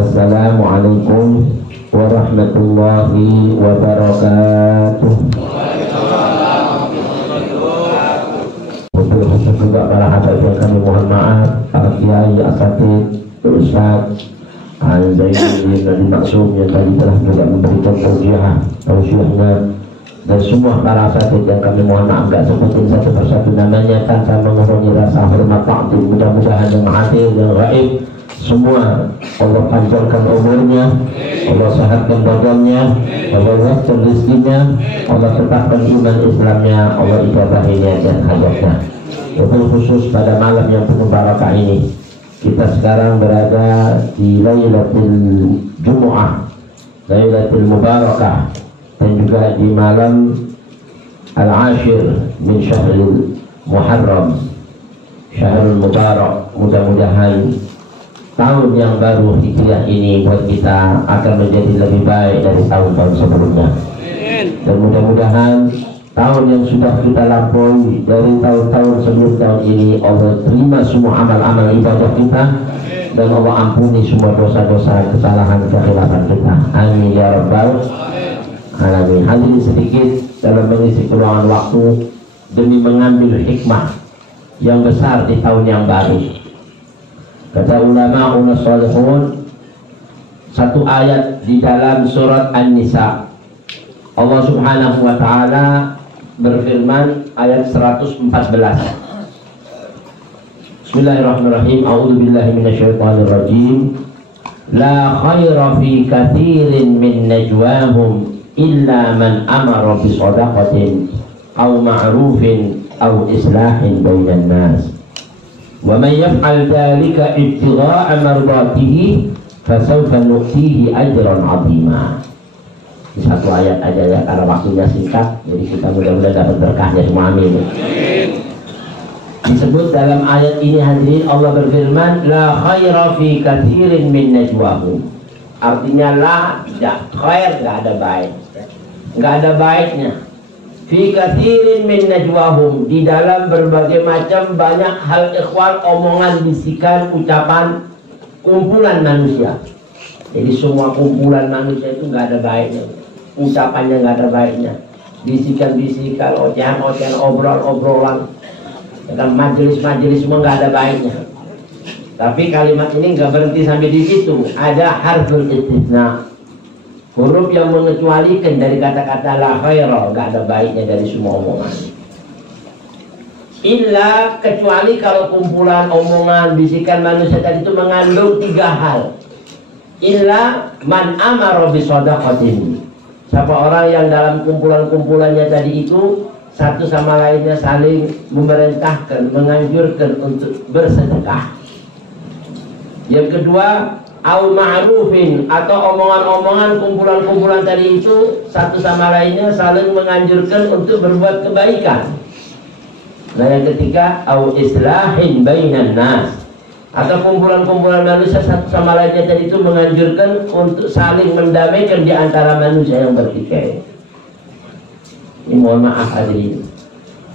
Assalamualaikum warahmatullahi wabarakatuh. Untuk khusus juga para habaib yang kami mohon maaf, para kiai, asatid, ustaz Zainuddin dan Maksum yang tadi telah juga memberikan tausiahnya, dan semua para asatid yang kami mohon maaf gak sebutin satu persatu namanya tanpa mengurangi rasa hormat takdim. Mudah-mudahan yang hadir yang gaib semua Allah panjangkan umurnya, Allah sehatkan badannya, Allah wasiat rezekinya, Allah tetapkan iman Islamnya, Allah ibadah dan hajatnya. Wabil khusus pada malam yang penuh barakah ini, kita sekarang berada di Lailatul Jumu'ah, Lailatul Mubarakah, dan juga di malam Al-Ashir min Syahrul Muharram, Syahrul Mubarak. Mudah-mudahan tahun yang baru Hijriah ini buat kita akan menjadi lebih baik dari tahun-tahun sebelumnya. Dan mudah-mudahan tahun yang sudah kita lampaui dari tahun-tahun sebelum tahun ini, Allah terima semua amal-amal ibadah kita, dan Allah ampuni semua dosa-dosa, kesalahan, kekhilafan kita. Amin ya rabbal alamin. Hadirin sedikit dalam mengisi peluangan waktu demi mengambil hikmah yang besar di tahun yang baru. Kata ulama salihun, satu ayat di dalam surat An-Nisa, Allah Subhanahu wa taala berfirman ayat 114. Bismillahirrahmanirrahim. A'udzubillahi minasyaitonir rajim. La khaira fi katsirin min najwahum illa man amara bi shadaqatin aw ma'rufin aw islahin bainan nas. Wa man yaf'al dzalika ibtigha'a mardatihi fasawfa nu'tihi ajran 'azima. Satu ayat aja ya, karena waktunya singkat, jadi kita mudah-mudahan dapat berkahnya semua. Amin. Disebut dalam ayat ini hadirin, Allah berfirman la khaira fi katsirin min najwahum. Artinya la, tidak, khair, tidak ada baik, nggak ada baiknya. Fi katsirin min najwahum, di dalam berbagai macam banyak hal ikhwan, omongan, bisikan, ucapan kumpulan manusia. Jadi semua kumpulan manusia itu nggak ada baiknya, ucapannya nggak ada baiknya, bisikan-bisikan, ocehan-ocehan, obrolan-obrolan, dan majelis-majelis semua nggak ada baiknya. Tapi kalimat ini nggak berhenti sampai di situ, ada harful istisna, huruf yang mengecualikan dari kata-kata la khaira, nggak ada baiknya dari semua omongan. Illa, kecuali kalau kumpulan omongan, bisikan manusia tadi itu mengandung tiga hal. Illa man amara bi shadaqatin, siapa orang yang dalam kumpulan-kumpulannya tadi itu satu sama lainnya saling memerintahkan, menganjurkan untuk bersedekah. Yang kedua, au ma'rufin, atau omongan-omongan kumpulan-kumpulan tadi itu satu sama lainnya saling menganjurkan untuk berbuat kebaikan. Nah yang ketiga, au islahin bainan nas, atau kumpulan-kumpulan manusia satu sama lainnya tadi itu menganjurkan untuk saling mendamaikan di antara manusia yang bertikai. Ini mohon maaf hadirin,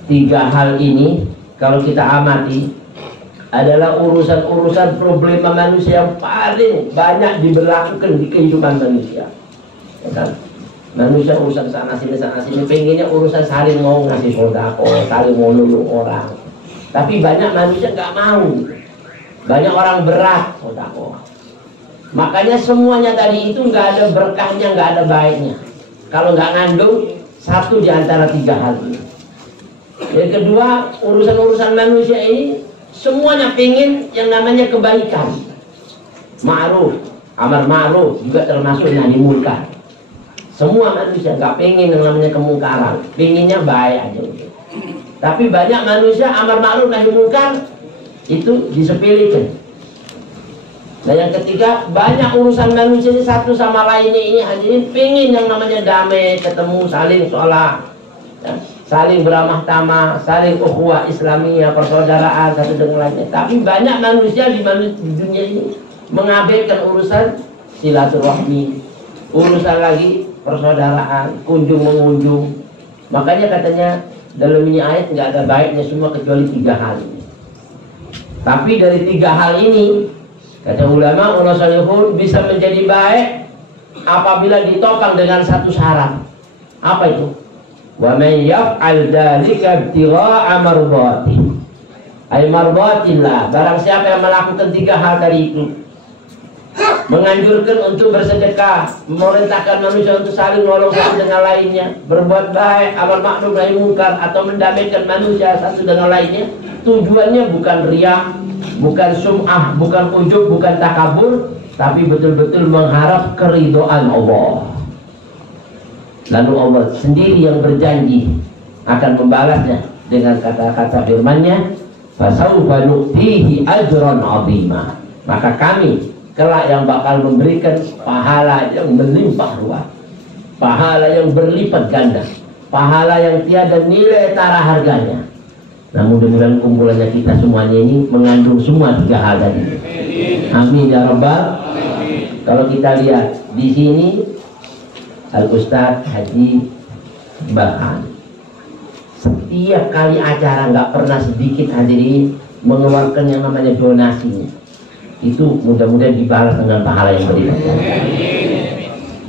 tiga hal ini kalau kita amati adalah urusan-urusan problema manusia yang paling banyak diberlakukan di kehidupan manusia, ya kan? Manusia urusan sana sini, pengennya urusan saling mau ngasih sedekah, saling mau nolong orang. Tapi banyak manusia nggak mau, banyak orang berat sedekah. Makanya semuanya tadi itu nggak ada berkahnya, nggak ada baiknya kalau nggak ngandung satu di antara tiga hal ini. Yang kedua, urusan-urusan manusia ini semuanya pengen yang namanya kebaikan, ma'ruf, amar ma'ruf, juga termasuk nahi munkar. Semua manusia nggak pengen yang namanya kemungkaran, pengennya baik aja. Tapi banyak manusia amar ma'ruf nahi munkar itu disepelekan. Nah yang ketiga, banyak urusan manusia ini satu sama lainnya ini hadirin pengen yang namanya damai, ketemu, saling sholat, ya, saling beramah tamah, saling ukhuwah Islamiyah, persaudaraan satu dengan lainnya. Tapi banyak manusia di dunia ini mengabaikan urusan silaturahmi, urusan lagi persaudaraan, kunjung mengunjung. Makanya katanya dalam ini ayat nggak ada baiknya semua kecuali tiga hal ini. Tapi dari tiga hal ini Kata ulama, orang salihun bisa menjadi baik apabila ditopang dengan satu syarat. Apa itu? Wa man yaf'al dzalika ibtigha'a mardati. Ay mardatillah. Barang siapa yang melakukan 3 hal tadi itu, menganjurkan untuk bersedekah, memerintahkan manusia untuk saling nolong satu dengan lainnya, berbuat baik, amal ma'ruf nahi munkar, atau mendamaikan manusia satu dengan lainnya, tujuannya bukan riya, bukan sum'ah, bukan ujub, bukan takabur, tapi betul-betul mengharap keridhaan Allah. Lalu Allah sendiri yang berjanji akan membalasnya dengan kata-kata firman-Nya, fasawfa nu'tihi ajran 'azima. Maka kami kelak yang bakal memberikan pahala yang melimpah ruah, pahala yang berlipat ganda, pahala yang tiada nilai tara harganya. Nah, mudah-mudahan kumpulannya kita semuanya ini mengandung semua 3 hal tadi. Amin ya rabbal. Kalau kita lihat di sini Al-Ustadz Haji Bahan, setiap kali acara nggak pernah sedikit hadirin mengeluarkan yang namanya donasi. Itu mudah-mudahan dibalas dengan pahala yang berlipat.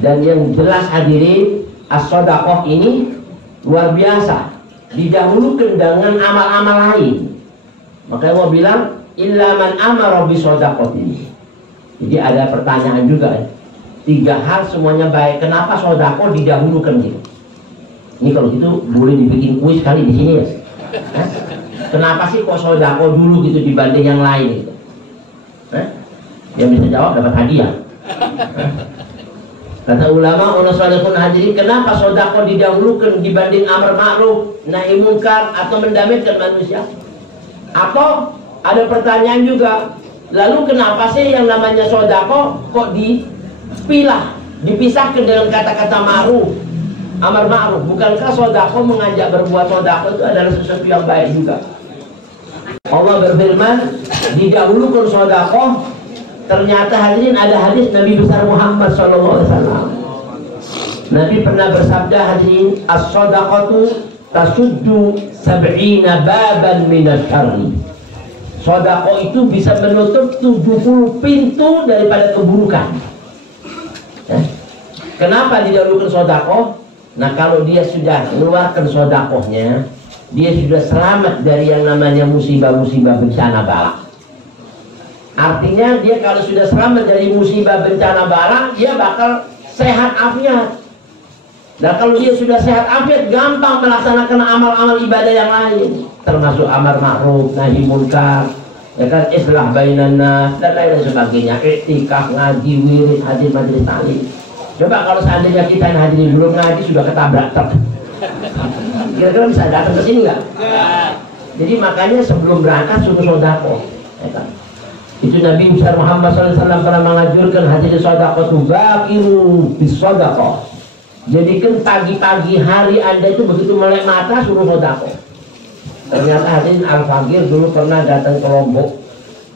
Dan yang jelas hadirin, as-shadaqah ini luar biasa, didahulukan dengan amal-amal lain. Makanya Allah bilang illa man amara bi shadaqati. Jadi ada pertanyaan juga, 3 hal semuanya baik, kenapa shadaqah didahulukan gitu? Ini kalau gitu boleh dibikin kuis kali di sini ya. Kenapa sih kok shadaqah dulu gitu dibanding yang lain gitu? Yang bisa jawab dapat hadiah. Kata ulama, orang salihun hadirin, kenapa sedekah didahulukan dibanding amar ma'ruf nahi munkar atau mendamaikan manusia? Atau ada pertanyaan juga, lalu kenapa sih yang namanya sedekah kok dipisahkan dengan kata-kata ma'ruf, amar ma'ruf? Bukankah sedekah mengajak berbuat sedekah itu adalah sesuatu yang baik juga? Allah berfirman, didahulukan sedekah. Ternyata hadirin ada hadis Nabi besar Muhammad SAW. Nabi pernah bersabda hadirin, as-shadaqatu tasuddu 70 baban minasyarri. Sedekah itu bisa menutup 70 pintu daripada keburukan. Kenapa didahulukan sedekah? Nah, kalau dia sudah mengeluarkan sedekahnya, dia sudah selamat dari yang namanya musibah-musibah bencana bala. Artinya dia kalau sudah selamat dari musibah bencana bala, dia bakal sehat afiat. Dan kalau dia sudah sehat afiat, gampang melaksanakan amal-amal ibadah yang lain, termasuk amar ma'ruf nahi munkar, ya kan, islah bainan nas dan lain sebagainya, iktikaf, ngaji, wirid, hadir majelis taklim. Coba kalau seandainya kita yang hadirin belum ngaji sudah ketabrak truk, kira-kira bisa datang ke sini nggak? Jadi makanya sebelum berangkat suruh sedekah, ya kan? Itu Nabi besar Muhammad SAW pernah menganjurkan hadirin sedekah itu bakiru bis sedekah. Jadikan pagi-pagi hari Anda itu begitu melek mata suruh sedekah. Ternyata hadirin Al-Faqir dulu pernah datang ke Lombok.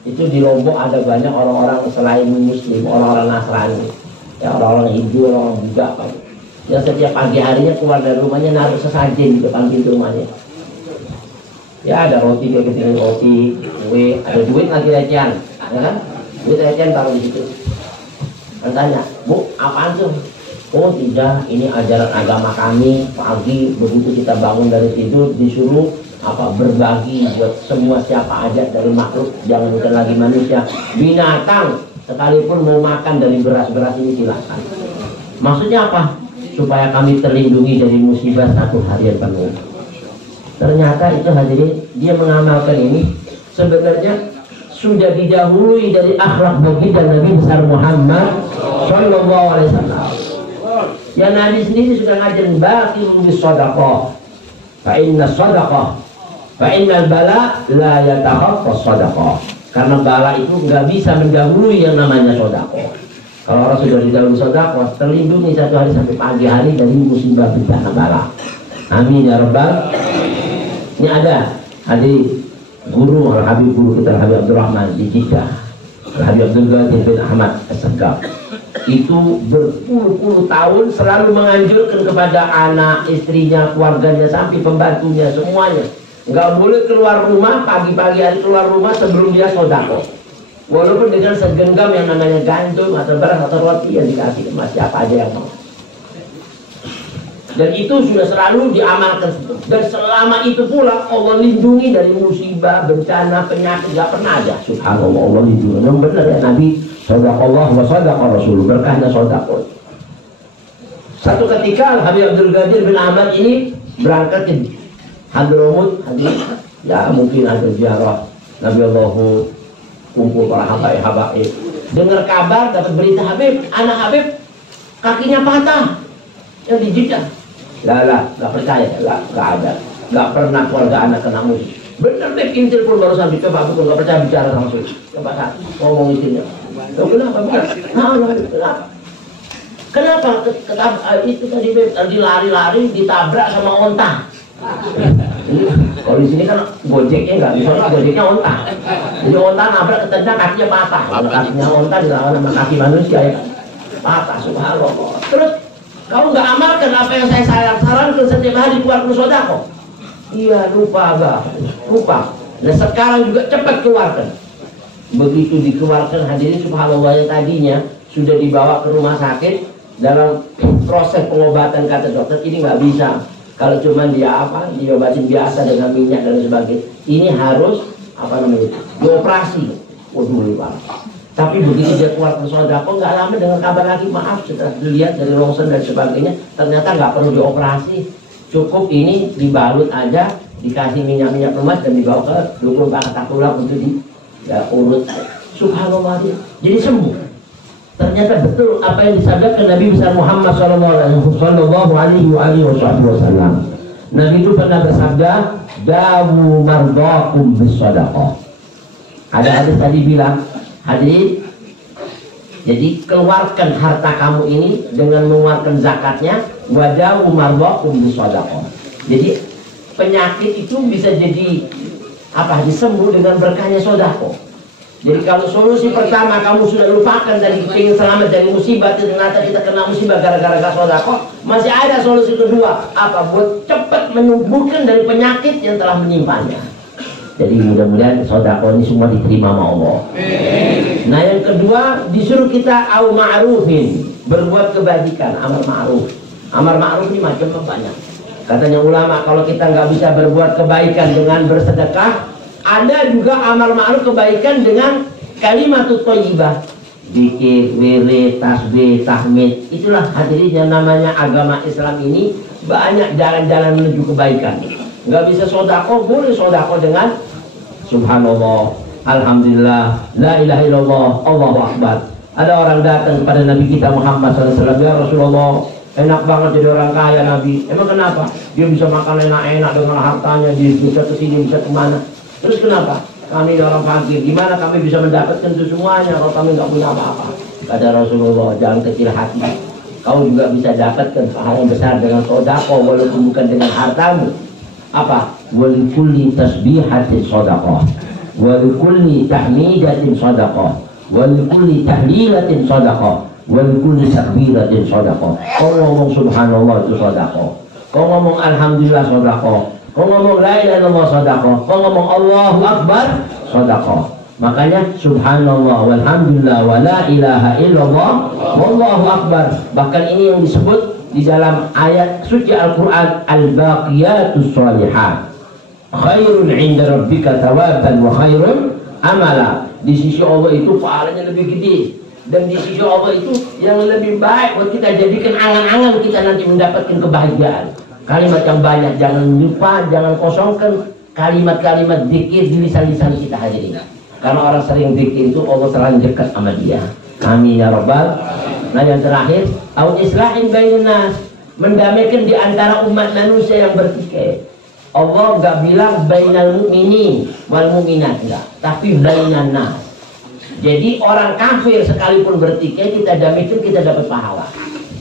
Itu di Lombok ada banyak orang-orang selain Muslim, orang-orang Nasrani, ya, orang-orang Hindu, orang Buddha. Yang setiap pagi harinya keluar dari rumahnya naruh sesajen di depan pintu rumahnya. Ya ada roti, dia ketinggalan roti, kue, ada duit lagi recehan, ya kan? Duit recehan taruh di situ. Tanya, Bu, apaan tuh? Oh tidak, ini ajaran agama kami. Pagi begitu kita bangun dari tidur disuruh berbagi buat semua siapa aja dari makhluk, jangan bukan lagi manusia, binatang sekalipun mau makan dari beras-beras ini silakan. Maksudnya apa? Supaya kami terlindungi dari musibah satu harian penuh. Ternyata itu hadirin, dia mengamalkan ini sebenarnya sudah didahului dari akhlak baginda Nabi besar Muhammad Sallallahu Alaihi Wasallam. Ya Nabi sendiri sudah ngajarin bakiru bis sedekah. Fa inna sedekah, fa innal bala la yatakhaffas sedekah. Karena bala itu nggak bisa mendahului yang namanya sedekah. Kalau orang sudah didahului sedekah, terlindungi satu hari sampai pagi hari dari musibah bencana bala. Amin ya rabbal. Ini ada guru Al-Habib, guru kita Al-Habib Abdurrahman di Jeddah, Al-Habib Abdul Qadir bin Ahmad As-Sagaf. Itu berpuluh-puluh tahun selalu menganjurkan kepada anak, istrinya, keluarganya, sampai pembantunya, semuanya nggak boleh keluar rumah pagi-pagi hari, keluar rumah sebelum dia sedekah. Walaupun dengan segenggam yang namanya gandum atau beras atau roti yang dikasih emas, siapa aja yang mau. Dan itu sudah selalu diamalkan. Dan selama itu pula Allah lindungi dari musibah, bencana, penyakit, gak pernah ada. Subhanallah, Allah lindungi. Yang benar ya Nabi, sadaqallah wa sadaqa Rasul, berkahnya sadaqah. Satu ketika Al-Habib Abdul Qadir bin Ahmad ini berangkat ke Hadramut, ya mungkin ada ziarah Nabi Allahu, kumpul para habaib. Dengar kabar, dapat berita Habib, anak Habib kakinya patah, yang dijidat. Lah, nggak percaya, nggak ada, nggak pernah keluarga anak kena musik. Benar deh, intil pun baru sampai coba aku nggak percaya bicara langsung. Coba ngomong intilnya. Kenapa? Kenapa? Itu tadi lari-lari ditabrak sama onta. Kalau di sini kan gojeknya nggak bisa, gojeknya onta. Jadi onta nabrak ketendang, kakinya patah. Kalau kakinya onta dilawan sama kaki manusia ya patah. Subhanallah. Terus kamu nggak amalkan apa yang saya sarankan setiap hari keluar sedekah? Iya, lupa. Nah sekarang juga cepat keluarkan. Begitu dikeluarkan hadirin subhanallah, yang tadinya sudah dibawa ke rumah sakit dalam proses pengobatan, kata dokter ini nggak bisa. Kalau cuma diobatin biasa dengan minyak dan sebagainya, ini harus dioperasi. Waduh, Pak. Tapi begitu dia keluar ke sedekah, nggak lama dengan kabar lagi, maaf setelah dilihat dari rongsen dan sebagainya, ternyata nggak perlu dioperasi, cukup ini dibalut aja, dikasih minyak emas dan dibawa ke dukun Pak Tulang untuk urut. Subhanallah, jadi sembuh. Ternyata betul apa yang disabdakan Nabi besar Muhammad sallallahu alaihi wasallam. Nabi itu pernah bersabda, dawu mardakum bisadaqah. Ada hadis tadi bilang, hadirin, jadi keluarkan harta kamu ini dengan mengeluarkan zakatnya, wadawu mardakum bisadaqah. Jadi penyakit itu bisa jadi disembuh dengan berkahnya sedekah. Jadi kalau solusi pertama kamu sudah lupakan dari ingin selamat dari musibah, ternyata kita kena musibah gara-gara sedekah, masih ada solusi kedua, buat cepat menyembuhkan dari penyakit yang telah menimpanya. Jadi mudah-mudahan sedekah ini semua diterima sama Allah. Nah yang kedua, disuruh kita au ma'rufin, berbuat kebajikan, amar ma'ruf. Amar ma'ruf ini macam banyak. Katanya ulama, kalau kita nggak bisa berbuat kebaikan dengan bersedekah, ada juga amal ma'ruf kebaikan dengan kalimatut thayyibah, zikir, wirid, tasbih, tahmid. Itulah hadirin yang namanya agama Islam ini banyak jalan-jalan menuju kebaikan. Nggak bisa sedekah, boleh sedekah dengan subhanallah, alhamdulillah, la ilaha illallah, Allahu akbar. Ada orang datang kepada Nabi kita Muhammad SAW, ya Rasulullah, enak banget jadi orang kaya Nabi. Emang kenapa? Dia bisa makan enak-enak dengan hartanya, dia bisa kesini, bisa kemana. Terus kenapa? Kami orang fakir, gimana kami bisa mendapatkan itu semuanya kalau kami nggak punya apa-apa? Kata Rasulullah, jangan kecil hati. Kau juga bisa dapatkan pahala yang besar dengan sedekah, walaupun bukan dengan hartamu. Walikulli tasbihatin sedekah, walikulli tahmidatin sedekah, walikulli tahlilatin sedekah, walikulli takbiratin sedekah. Kau ngomong subhanallah itu sedekah. Kau ngomong alhamdulillah sedekah. Kau ngomong la ilaha illallah sedekah, kau ngomong Allahu akbar sedekah. Makanya subhanallah walhamdulillah wa la ilaha illallah wallahu akbar. Bahkan ini yang disebut di dalam ayat suci Al-Qur'an, al-baqiyatus shalihat khairun 'inda rabbika thawaban wa khairun amala. Di sisi Allah itu pahalanya lebih gede, dan di sisi Allah itu yang lebih baik buat kita jadikan angan-angan kita nanti mendapatkan kebahagiaan. Kalimat yang banyak, jangan lupa, jangan kosongkan kalimat-kalimat zikir di lisan-lisan kita hadirin. Karena orang sering zikir itu Allah selalu dekat sama dia. Amin ya rabbal. Nah yang terakhir, au islahin bainan nas, mendamaikan di antara umat manusia yang bertikai. Allah enggak bilang bainal mu'minin wal mu'minat, enggak, tapi bainan nas. Jadi orang kafir sekalipun bertikai kita damaikan, kita dapat pahala.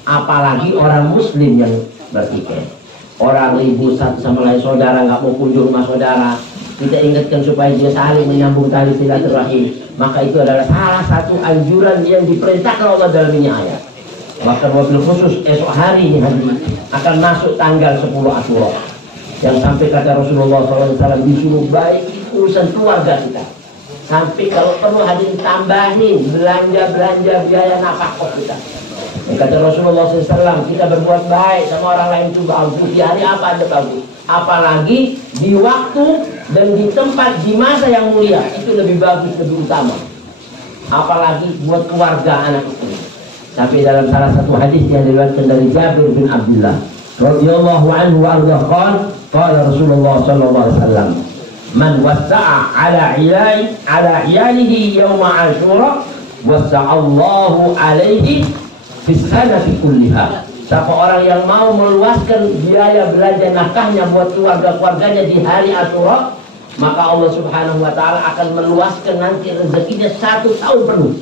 Apalagi orang muslim yang bertikai. Orang ribut satu sama lain, saudara nggak mau kunjung rumah saudara, kita ingatkan supaya dia saling menyambung tali silaturahim. Maka itu adalah salah satu anjuran yang diperintahkan Allah dalam ini ayat. Bahkan wabil khusus esok hari ini akan masuk tanggal 10 Asyura, yang sampai kata Rasulullah SAW disuruh baik urusan keluarga kita. Sampai kalau perlu hadirin tambahin belanja biaya nafkah kita. Kata Rasulullah SAW, kita berbuat baik sama orang lain itu bagus. Di hari apa ada bagus? Apalagi di waktu dan di tempat, di masa yang mulia, itu lebih bagus, lebih utama. Apalagi buat keluarga anak itu. Sampai dalam salah satu hadis yang diriwayatkan dari Jabir bin Abdullah radhiyallahu anhu wa ardhahu, qala Rasulullah sallallahu alaihi wasallam, man wasa'a ala iyalihi yawma Ashura wasa'allahu alaihi fissanati kulliha. Siapa orang yang mau meluaskan biaya belanja nafkahnya buat keluarga-keluarganya di hari Ashura, maka Allah Subhanahu wa taala akan meluaskan nanti rezekinya 1 tahun penuh.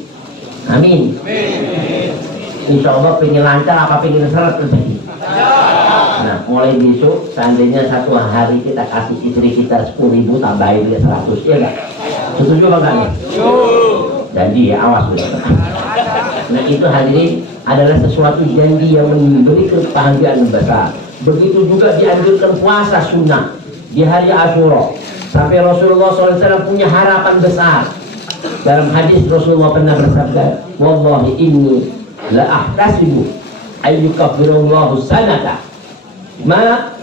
Amin. Insya Allah pengen lancar apa pengen seret rezeki. Nah, mulai besok seandainya 1 hari kita kasih istri kita 10.000, tambahin dia 100, ya enggak? Setuju apa enggak nih? Janji ya, awas. Nah, itu hadirin adalah sesuatu janji yang memberi kebahagiaan besar. Begitu juga dianjurkan puasa sunnah di hari Ashura. Sampai Rasulullah SAW punya harapan besar. Dalam hadis Rasulullah pernah bersabda, wallahi inni la ahtasibu ayyukaffirullahu sanata ma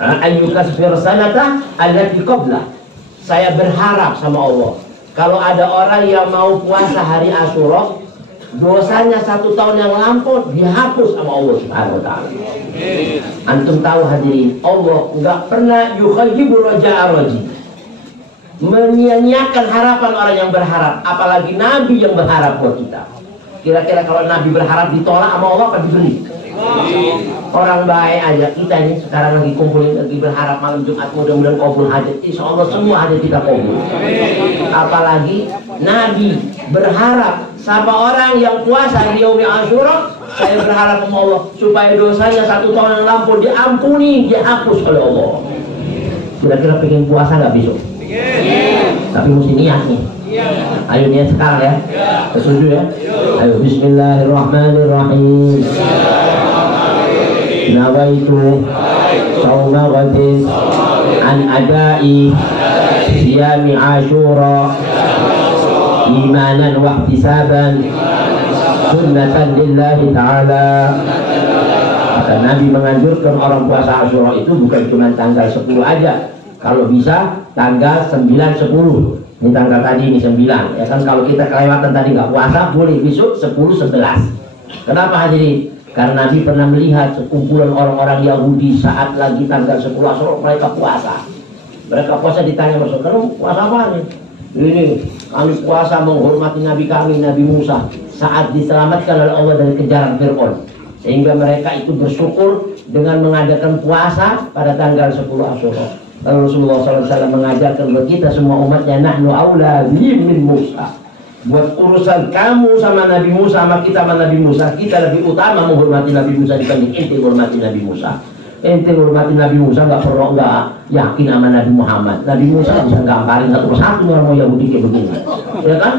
ayyukaffir sanata allati qabla. Saya berharap sama Allah, kalau ada orang yang mau puasa hari Ashura, dosanya 1 tahun yang lampau dihapus sama Allah Subhanahu wa taala. Antum tahu hadirin, Allah enggak pernah yukhayyibu raja'a raji, menyia-nyiakan harapan orang yang berharap, apalagi Nabi yang berharap buat kita. Kira-kira kalau Nabi berharap ditolak sama Allah apa diberi? Orang baik aja kita ini sekarang lagi kumpulin, lagi berharap malam Jumat mudah-mudahan kabul hajat. Insya Allah semua hajat kita kabul. Apalagi Nabi berharap siapa orang yang puasa di yaumi Ashura, saya berharap sama Allah supaya dosanya 1 tahun yang lampau diampuni, dihapus oleh Allah. Kira-kira pengen puasa nggak besok? Tapi mesti niat nih. Ayo niat sekarang ya. Setuju ya? Ayo bismillahirrahmanirrahim. Nawaitu sauma ghadin an adai siyami Ashura imanan wa ihtisaban sunnatan lillahi ta'ala. Maka Nabi menganjurkan orang puasa Ashura itu bukan cuma tanggal 10 aja, kalau bisa tanggal 9, 10. Ini tanggal tadi ini 9 ya kan. Kalau kita kelewatan tadi nggak puasa, boleh besok 10, 11. Kenapa hadirin? Karena Nabi pernah melihat sekumpulan orang-orang Yahudi saat lagi tanggal 10 Ashura mereka puasa. Mereka puasa, ditanya Rasul, "Kamu puasa apa nih?" "Ini kami puasa menghormati Nabi kami, Nabi Musa, saat diselamatkan oleh Allah dari kejaran Fir'aun." Sehingga mereka itu bersyukur dengan mengadakan puasa pada tanggal 10 Ashura. Lalu Rasulullah SAW mengajarkan buat kita semua umatnya, nahnu aula bihim min Musa. Buat urusan kamu sama Nabi Musa, sama kita sama Nabi Musa, kita lebih utama menghormati Nabi Musa dibanding ente menghormati Nabi Musa. Ente menghormati Nabi Musa nggak perlu nggak yakin sama Nabi Muhammad. Nabi Musa bisa gambarin satu persatu orang Yahudi kayak begini, ya kan?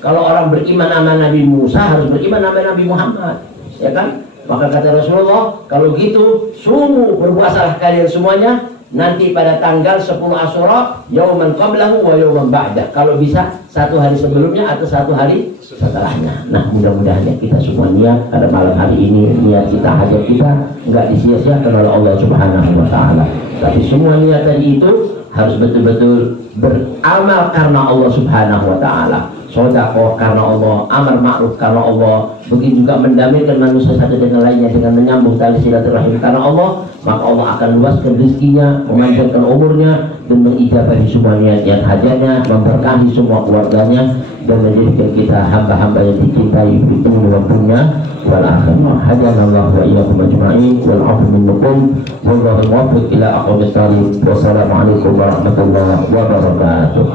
Kalau orang beriman sama Nabi Musa harus beriman sama Nabi Muhammad, ya kan? Maka kata Rasulullah, kalau gitu sungguh berpuasalah kalian semuanya nanti pada tanggal 10 Ashura, yauman qablahu wa yauman ba'dah. Kalau bisa 1 hari sebelumnya atau 1 hari setelahnya. Nah, mudah-mudahan ya kita semua niat pada malam hari ini, niat kita, hajat kita enggak disia-siakan oleh Allah Subhanahu wa taala. Tapi semua niat tadi itu harus betul-betul beramal karena Allah Subhanahu wa taala. Sedekah karena Allah, amar ma'ruf karena Allah, begitu juga mendamaikan manusia satu dengan lainnya dengan menyambung tali silaturahim karena Allah, maka Allah akan luaskan rezekinya, memanjangkan umurnya, dan mengijabahi semua niat-niat hajatnya, memberkahi semua keluarganya, dan menjadikan kita hamba-hamba yang dicintai di dunia wal akhirah. Hadanallahu wa iyyakum ajma'in wal 'afwu minkum wallahu muwaffiq ila aqwamit thariq. Wassalamualaikum warahmatullahi wabarakatuh.